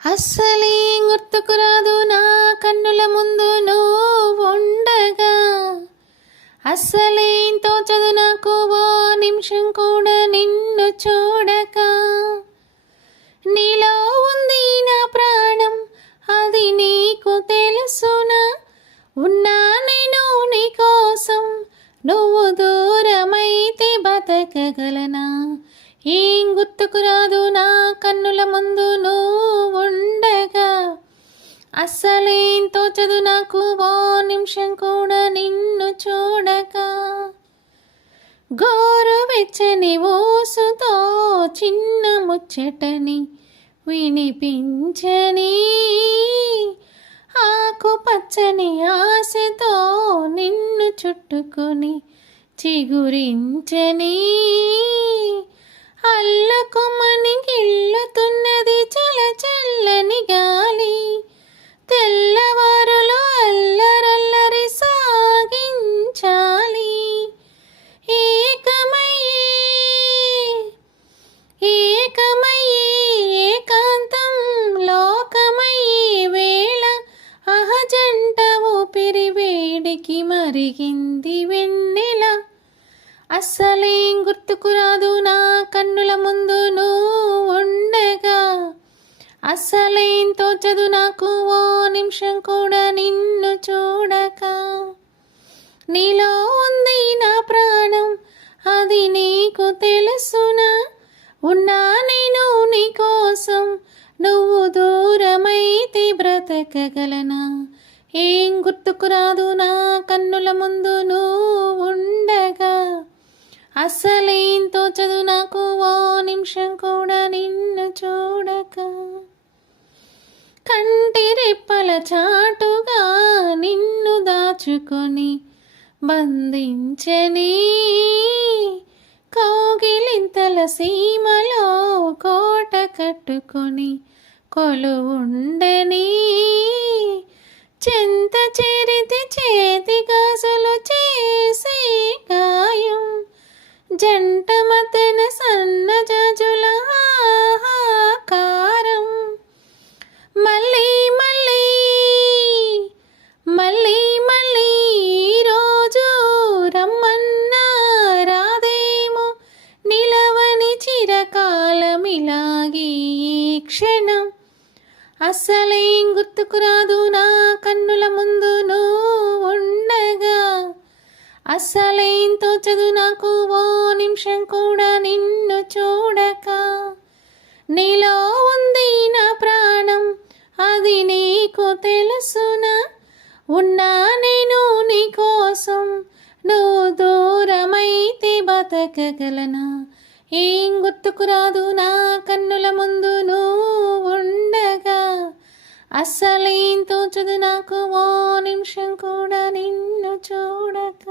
అస్సలేం గుర్తుకురాదు నా కన్నుల ముందు నువ్వు ఉండగా. అస్సలేం తోచదు నాకు ఓ నిమిషం కూడా నిన్ను చూడక. నీలో ఉంది నా ప్రాణం, అది నీకు తెలుసునా? ఉన్నా నేను నీ కోసం, నువ్వు దూరమైతే బతకగలనా? ఏం గుర్తుకురాదు నా కన్నుల ముందు నువ్వు ఉండగా. అస్సలేం తోచదు నాకు ఓ నిమిషం కూడా నిన్ను చూడక. గోరువెచ్చని ఊసుతో చిన్న ముచ్చటని వినిపించని, ఆకుపచ్చని ఆశతో నిన్ను చుట్టుకొని చిగురించని, అల్లుకుమని గిల్లుతున్నది చల్లచల్లని గాలి. తెల్లవారులో అల్లరల్లరి సాగించాలి. ఏకమయ్యే ఏకాంతం లోకమయ్యే వేళ అహజంట ఊపిరి వేడికి మరిగింది వెన్నెల. అస్సలేం గుర్తుకురాదు నా కన్నుల ముందు నువ్వు ఉండగా. అస్సలేం తోచదు నాకు ఓ నిమిషం కూడా నిన్ను చూడక. నీలో ఉంది నా ప్రాణం, అది నీకు తెలుసునా? ఉన్నా నేను నీ కోసం, నువ్వు దూరమైతే బ్రతకగలనా? ఏం గుర్తుకురాదు నా కన్నుల ముందు నువ్వు ఉండగా. అస్సలేం తోచదు నాకు ఓ నిమిషం కూడా నిన్ను చూడక. కంటి రెప్పల చాటుగా నిన్ను దాచుకొని బంధించని, కౌగిలింతల సీమలో కోట కట్టుకొని కొలువుండని, చెంత చేరితే చేతి గాజులు చేసే గాయం, జంట మతన సన్నజాజుల ఆహాకారం. మళ్ళీ మళ్ళీ మళ్ళీ మళ్ళీ ఈరోజు రమ్మన్నా రాదేమో, నిలవని చిరకాలమిలాగే ఈ క్షణం. అస్సలేం గుర్తుకురాదు నా కన్నుల ముందు నువ్వు ఉండగా. అస్సలేం తోచదు నాకు ఓ నిమిషం కూడా నిన్ను చూడక. నీలో ఉంది నా ప్రాణం, అది నీకు తెలుసునా? ఉన్నా నేను నీ కోసం, నువ్వు దూరమైతే బతకగలనా? ఏం గుర్తుకురాదు నా కన్నుల ముందు నువ్వు ఉండగా. అస్సలేం తోచదు నాకు ఓ నిమిషం కూడా నిన్ను చూడక.